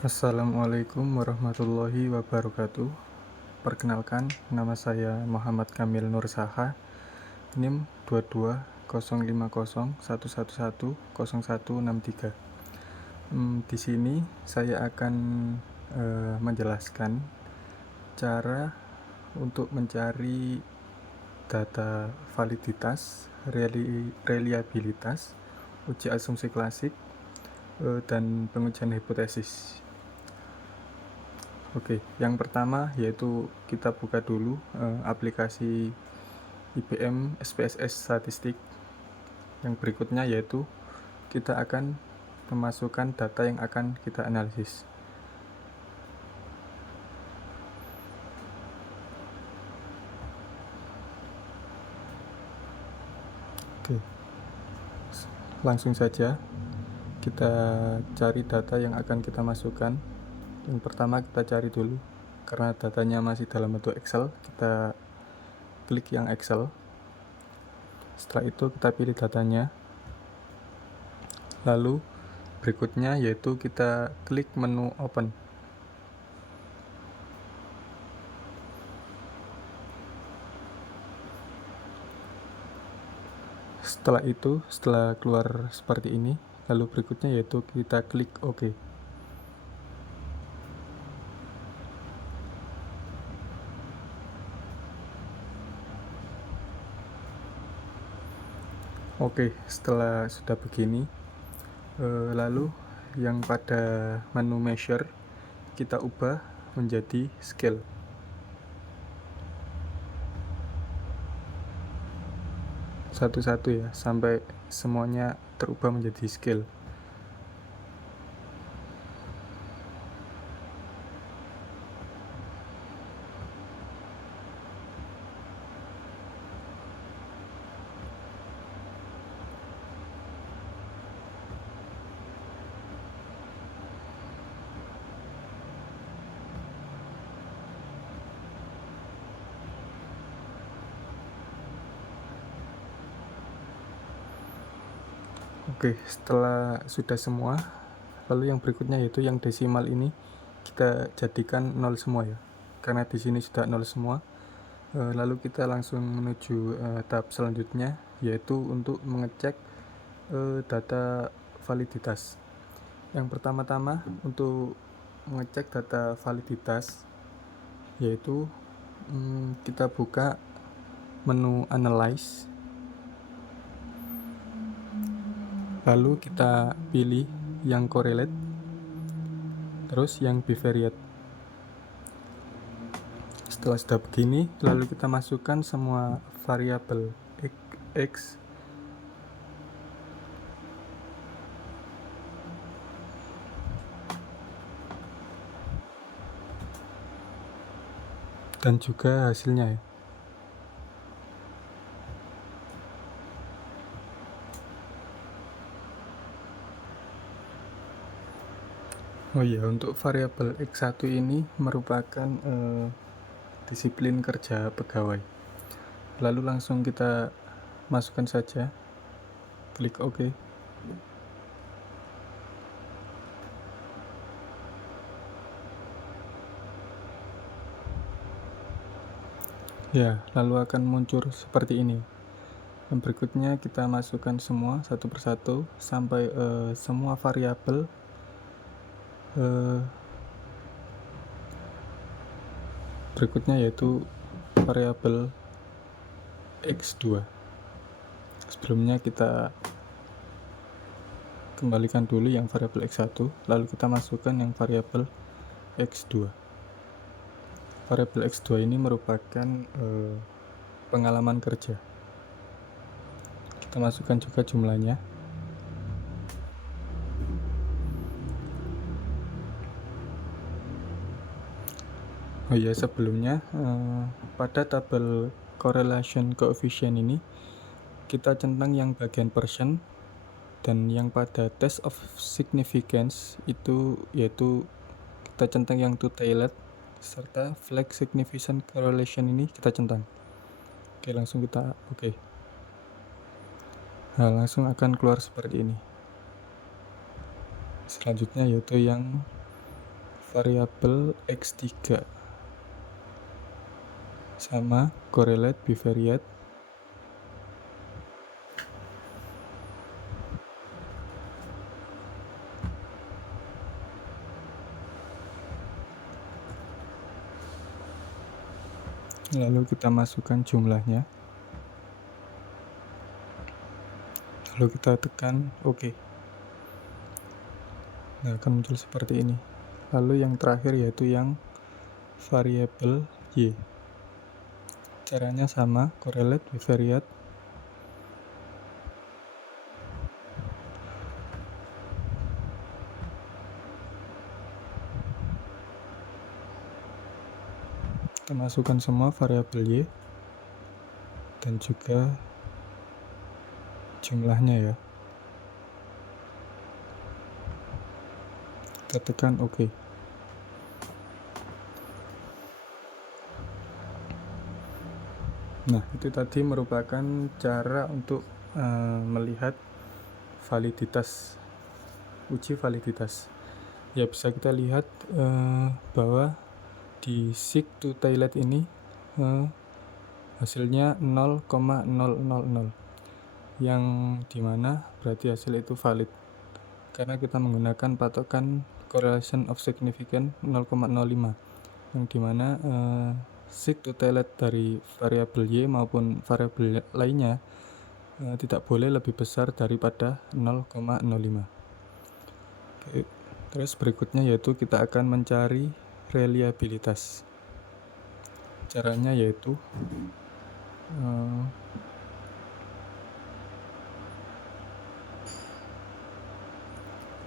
Assalamualaikum warahmatullahi wabarakatuh. Perkenalkan, nama saya Muhammad Kamil Nur Saha, NIM 220501110163. Di sini saya akan menjelaskan cara untuk mencari data validitas, reliabilitas, uji asumsi klasik, dan pengujian hipotesis. Oke, yang pertama yaitu kita buka dulu aplikasi IBM SPSS Statistik. Yang berikutnya yaitu kita akan memasukkan data yang akan kita analisis. Oke, langsung saja kita cari data yang akan kita masukkan. Yang pertama kita cari dulu, karena datanya masih dalam bentuk Excel, kita klik yang Excel. Setelah itu kita pilih datanya. Lalu berikutnya yaitu kita klik menu Open. Setelah itu, setelah keluar seperti ini, lalu berikutnya yaitu kita klik OK. Oke, setelah sudah begini, lalu yang pada menu measure kita ubah menjadi scale. Satu-satu ya, sampai semuanya terubah menjadi scale. Oke, setelah sudah semua, lalu yang berikutnya yaitu yang desimal ini kita jadikan 0 semua ya. Karena di sini sudah 0 semua, lalu kita langsung menuju tahap selanjutnya, yaitu untuk mengecek data validitas. Yang pertama-tama untuk mengecek data validitas yaitu kita buka menu Analyze, lalu kita pilih yang correlate, terus yang bivariate. Setelah sudah begini, lalu kita masukkan semua variabel X dan juga hasilnya ya. Oh iya, untuk variabel X1 ini merupakan disiplin kerja pegawai. Lalu langsung kita masukkan saja, klik OK. Ya, lalu akan muncul seperti ini. Yang berikutnya kita masukkan semua satu persatu sampai semua variabel berikutnya yaitu variabel X2. Sebelumnya kita kembalikan dulu yang variabel X1, lalu kita masukkan yang variabel X2. Variabel X2 ini merupakan pengalaman kerja. Kita masukkan juga jumlahnya. Oh iya, sebelumnya pada tabel correlation coefficient ini kita centang yang bagian percent, dan yang pada test of significance itu yaitu kita centang yang two-tailed, serta flag significant correlation ini kita centang. Oke, langsung kita oke. Nah, langsung akan keluar seperti ini. Selanjutnya yaitu yang variabel x3 sama correlate bivariate lalu kita masukkan jumlahnya, lalu kita tekan OK. Nah, akan muncul seperti ini. Lalu yang terakhir yaitu yang variabel y. Caranya sama, correlate bivariate kita masukkan semua variabel y dan juga jumlahnya ya. Kita tekan OK. Nah, itu tadi merupakan cara untuk melihat validitas, uji validitas. Ya, bisa kita lihat bahwa di seek to toilet ini hasilnya 0,000, yang dimana berarti hasil itu valid karena kita menggunakan patokan correlation of significance 0,05, yang dimana seek to toilet dari variabel y maupun variabel lainnya tidak boleh lebih besar daripada 0,05. Oke, terus berikutnya yaitu kita akan mencari reliabilitas. Caranya yaitu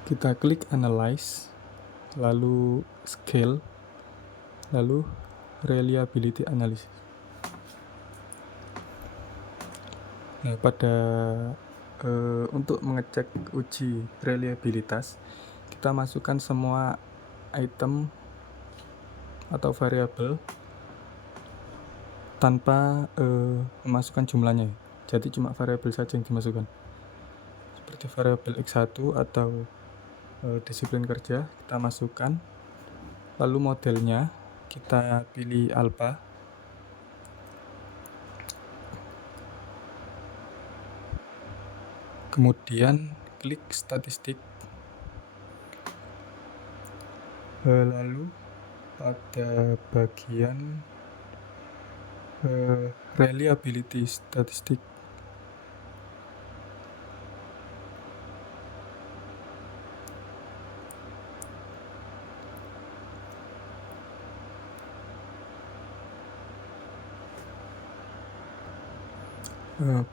kita klik analyze, lalu scale, lalu reliability analysis. Nah, untuk mengecek uji reliabilitas, kita masukkan semua item atau variabel tanpa memasukkan jumlahnya. Jadi cuma variabel saja yang dimasukkan. Seperti variabel x1 atau disiplin kerja kita masukkan. Lalu modelnya kita pilih alpha. Kemudian klik statistik. Lalu pada bagian reliability statistik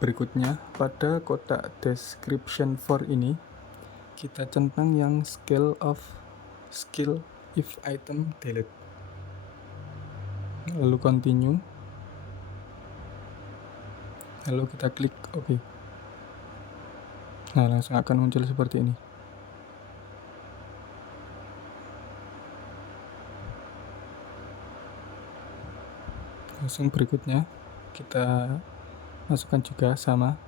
berikutnya pada kotak description for ini kita centang yang scale if item delete, lalu continue, lalu kita klik OK. Nah, langsung akan muncul seperti ini. Langsung berikutnya kita masukkan juga sama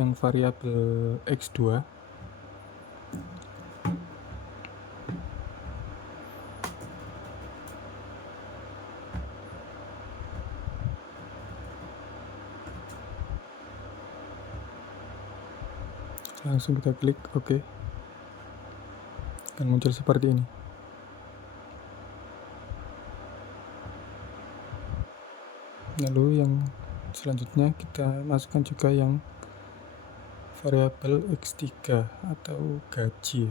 yang variabel x2. Langsung kita klik OK. Akan muncul seperti ini. Lalu yang selanjutnya kita masukkan juga yang variabel x3 atau gaji.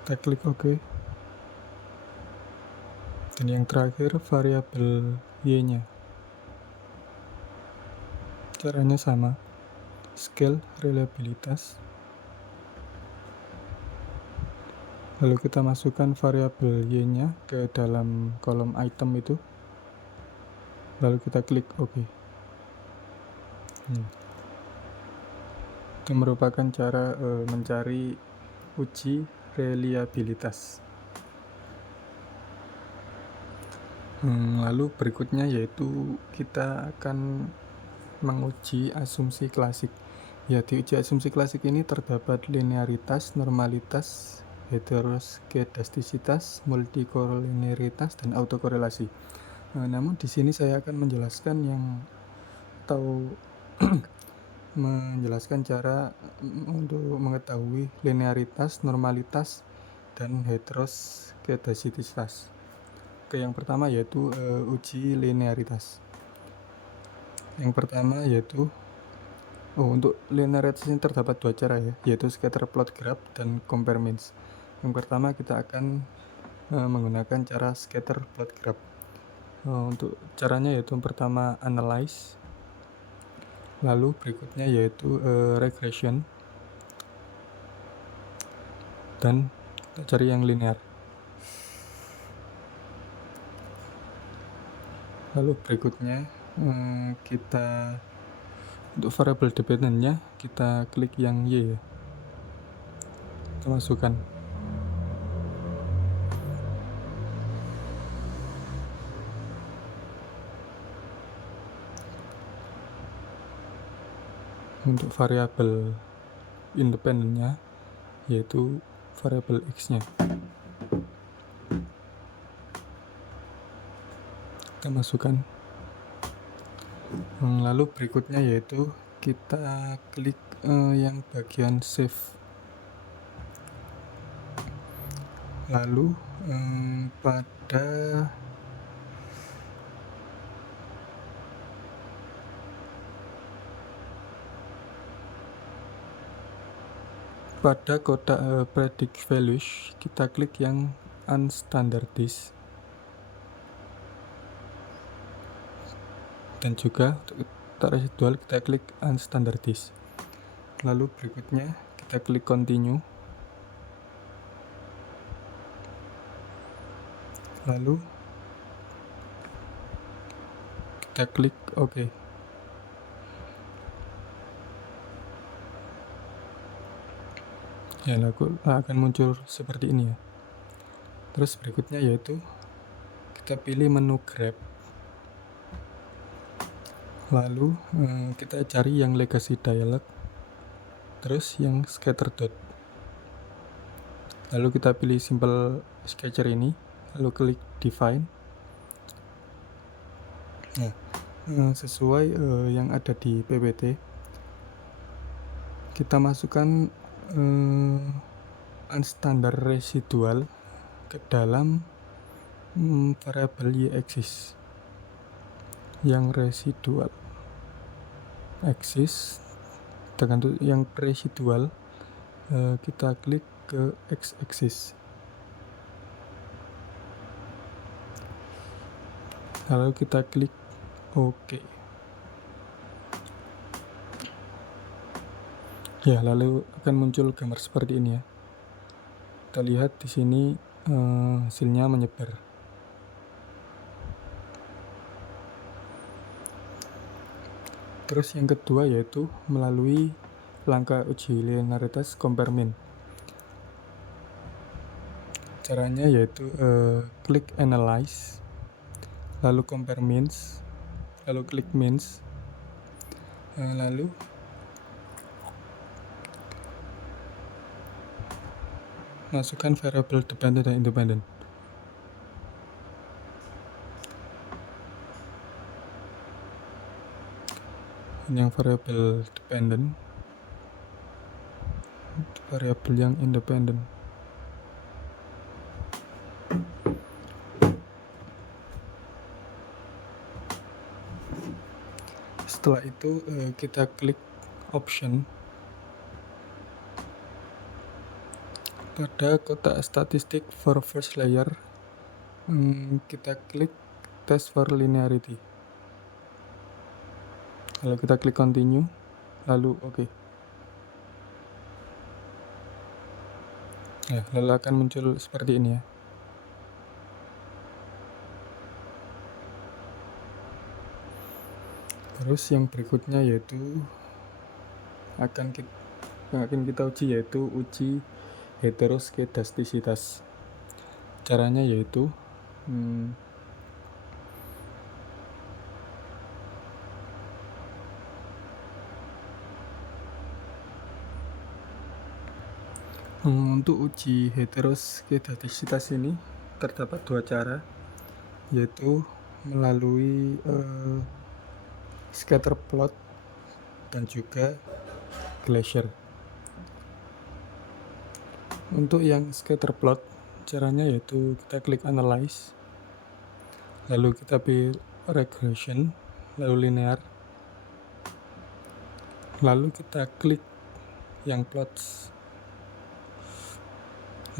Kita klik OK. Dan yang terakhir variabel y-nya. Caranya sama, scale reliabilitas. Lalu kita masukkan variabel y-nya ke dalam kolom item itu. Lalu kita klik OK. Itu merupakan cara mencari uji reliabilitas. Lalu berikutnya yaitu kita akan menguji asumsi klasik. Ya, di uji asumsi klasik ini terdapat linearitas, normalitas, heteroskedastisitas, multikoliniaritas, dan autokorelasi. Namun di sini saya akan menjelaskan menjelaskan cara untuk mengetahui linearitas, normalitas, dan heteroskedastisitas. Yang pertama yaitu uji linearitas. Yang pertama yaitu untuk linearitas ini terdapat dua cara ya, yaitu scatter plot graph dan compare means. Yang pertama kita akan menggunakan cara scatter plot graph. Untuk caranya yaitu yang pertama analyze, lalu berikutnya yaitu regression, dan kita cari yang linear. Lalu berikutnya kita untuk variable dependentnya kita klik yang Y ya, kita masukkan. Untuk variabel independennya yaitu variabel X-nya, kita masukkan. Lalu berikutnya yaitu kita klik yang bagian save, lalu pada kotak predict values kita klik yang unstandardized, dan juga untuk kotak residual kita klik unstandardized. Lalu berikutnya kita klik continue, lalu kita klik OK. Ya, akan muncul seperti ini ya. Terus berikutnya yaitu kita pilih menu grab, lalu kita cari yang legacy dialog, terus yang scatter dot, lalu kita pilih simple sketcher ini, lalu klik define. Nah, sesuai yang ada di PPT kita masukkan unstandard residual ke dalam variabel y-axis. Yang residual axis tergantung yang residual, kita klik ke x-axis, lalu kita klik OK. Ya, lalu akan muncul gambar seperti ini ya. Kita lihat di sini hasilnya menyebar. Terus yang kedua yaitu melalui langkah uji linearitas compare mean. Caranya yaitu klik analyze, lalu compare means, lalu klik means, lalu masukkan variable dependent dan independent. Ini yang variable dependent, variabel yang independent. Setelah itu kita klik option. Pada kotak statistik for first layer kita klik test for linearity, lalu kita klik continue, lalu OK. Ya, lalu akan muncul seperti ini ya. Terus yang berikutnya yaitu akan kita uji yaitu uji heteroskedastisitas. Caranya yaitu Untuk uji heteroskedastisitas ini terdapat dua cara, yaitu melalui scatter plot dan juga Glacier. Untuk yang scatter plot, caranya yaitu kita klik Analyze, lalu kita pilih Regression, lalu Linear, lalu kita klik yang plots,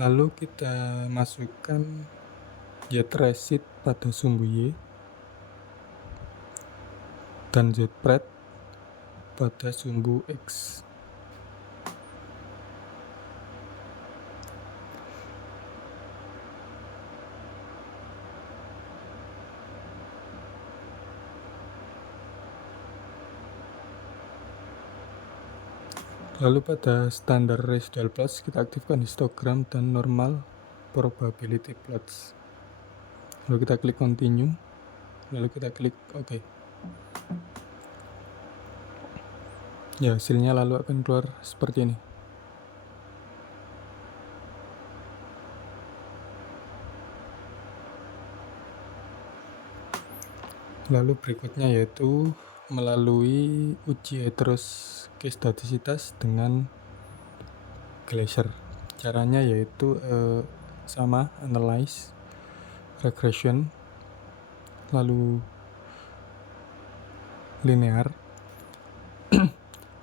lalu kita masukkan Z-Recit pada sumbu Y dan Z-Pred pada sumbu X. Lalu pada standar residual plots kita aktifkan histogram dan normal probability plots. Lalu kita klik continue, lalu kita klik OK. Ya, hasilnya lalu akan keluar seperti ini. Lalu berikutnya yaitu melalui uji heteroskedastisitas dengan Glacier. Caranya yaitu sama, Analyze, Regression, lalu Linear,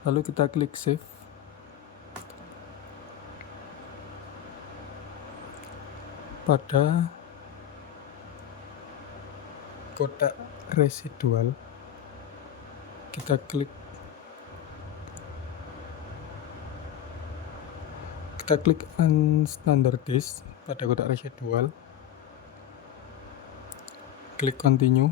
lalu kita klik Save. Pada kotak residual kita klik unstandardized pada kotak residual, klik continue,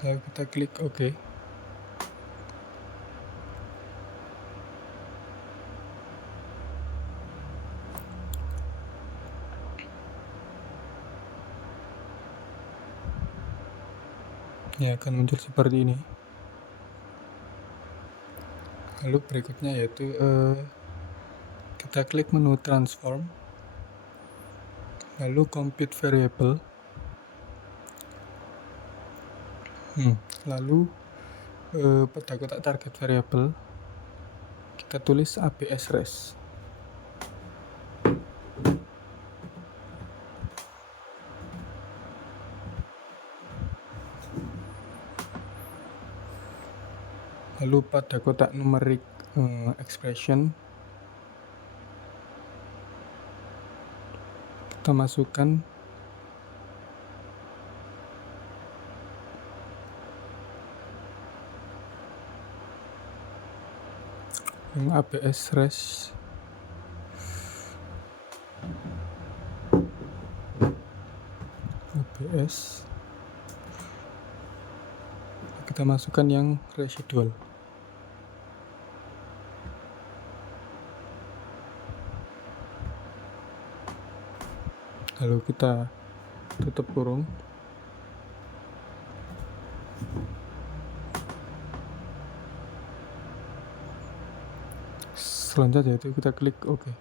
lalu kita klik OK. Ya, akan muncul seperti ini. Lalu berikutnya yaitu kita klik menu transform, lalu compute variable, lalu pada kotak target variable kita tulis ABS res. Lalu pada kotak numerik expression kita masukkan yang ABS res kita masukkan yang residual. Lalu kita tutup kurung. Selanjutnya itu kita klik OK.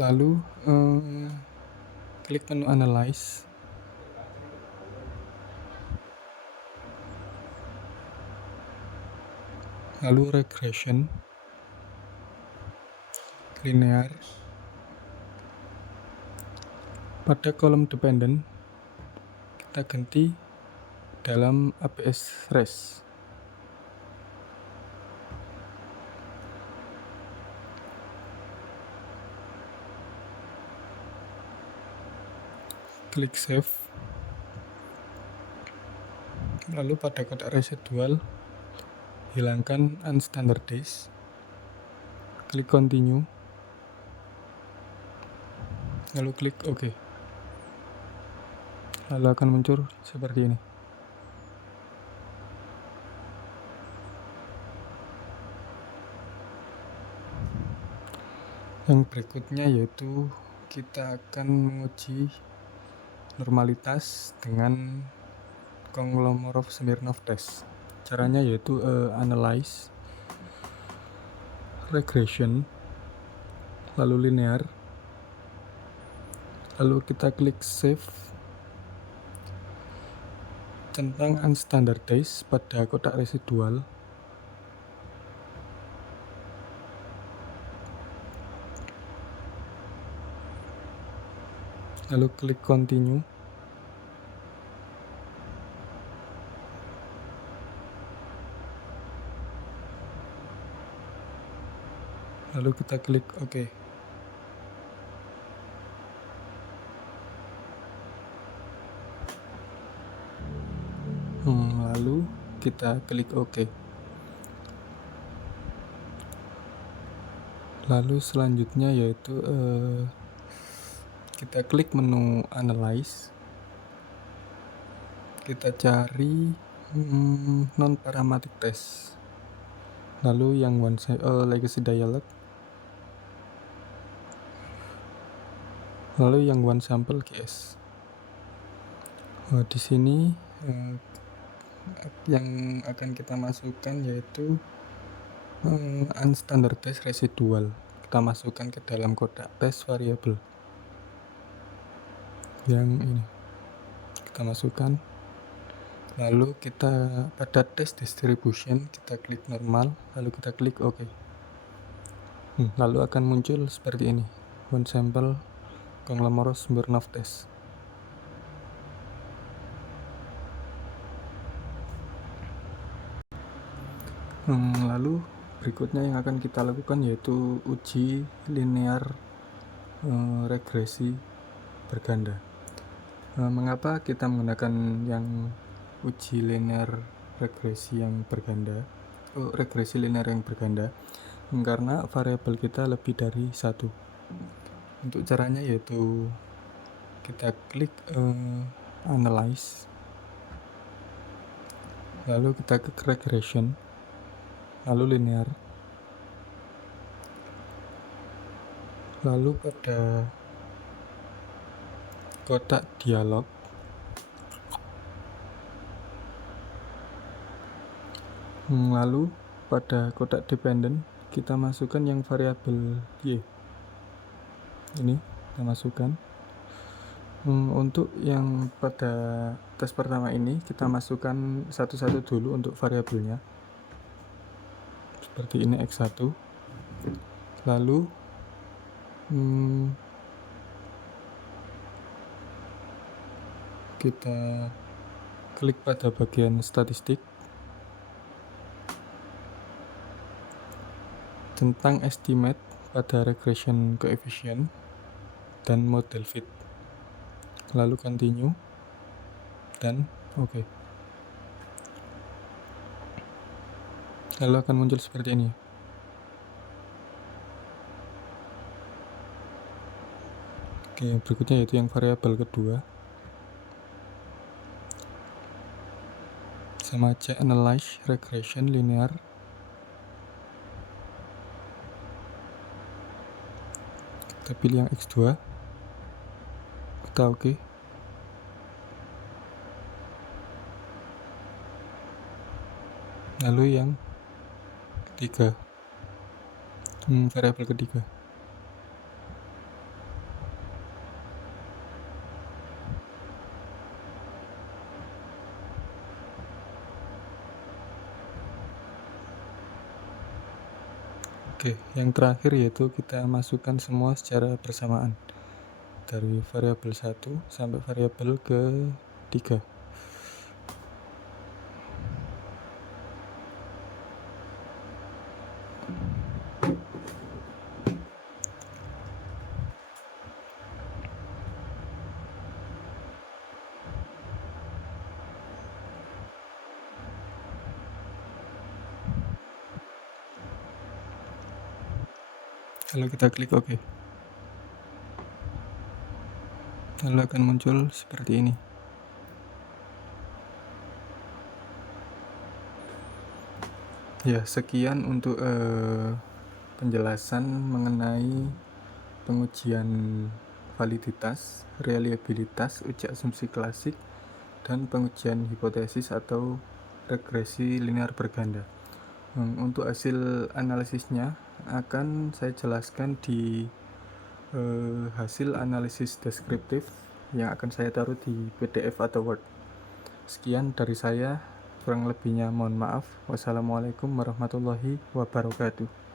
Lalu klik menu Analyze, lalu Regression, Linear. Pada kolom dependent kita ganti dalam ABS res. Klik save. Lalu pada kotak residual hilangkan unstandardized, klik continue, lalu klik OK. Lalu akan muncul seperti ini. Yang berikutnya yaitu kita akan menguji normalitas dengan Kolmogorov-Smirnov test. Caranya yaitu analyze, regression, lalu linear, lalu kita klik save. Centang unstandardized pada kotak residual, lalu klik continue. Lalu kita klik OK. Lalu kita klik OK. Lalu selanjutnya yaitu kita klik menu analyze. Kita cari non-parametric test. Lalu yang legacy dialog. Lalu yang one sample GS. Di sini yang akan kita masukkan yaitu unstandardized residual. Kita masukkan ke dalam kotak test variable. Yang ini kita masukkan. Lalu kita pada test distribution kita klik normal, lalu kita klik OK. Lalu akan muncul seperti ini, one sample Kolmogorov-Smirnov test. Lalu berikutnya yang akan kita lakukan yaitu uji linear regresi berganda. Mengapa kita menggunakan yang uji linear regresi yang berganda? Regresi linear yang berganda karena variabel kita lebih dari satu. Untuk caranya yaitu kita klik analyze, lalu kita klik regression, lalu linear, lalu pada kotak dialog lalu pada kotak dependent kita masukkan yang variabel y. Ini kita masukkan. Untuk yang pada tes pertama ini kita masukkan satu-satu dulu untuk variabelnya. Seperti ini x1. Lalu kita klik pada bagian statistik tentang estimate pada regression coefficient dan model fit, lalu continue dan OK. Lalu akan muncul seperti ini. Oke, berikutnya yaitu yang variabel kedua. Sama aja analyze, regression, linear. Kita pilih yang X2. Kita OK. Lalu yang ketiga, variabel ketiga. Oke, yang terakhir yaitu kita masukkan semua secara bersamaan dari variabel 1 sampai variabel ke 3. Lalu kita klik OK. Lalu akan muncul seperti ini. Ya, sekian untuk penjelasan mengenai pengujian validitas, reliabilitas, uji asumsi klasik, dan pengujian hipotesis atau regresi linear berganda. Untuk hasil analisisnya akan saya jelaskan di hasil analisis deskriptif yang akan saya taruh di PDF atau Word. Sekian dari saya, kurang lebihnya mohon maaf. Wassalamualaikum warahmatullahi wabarakatuh.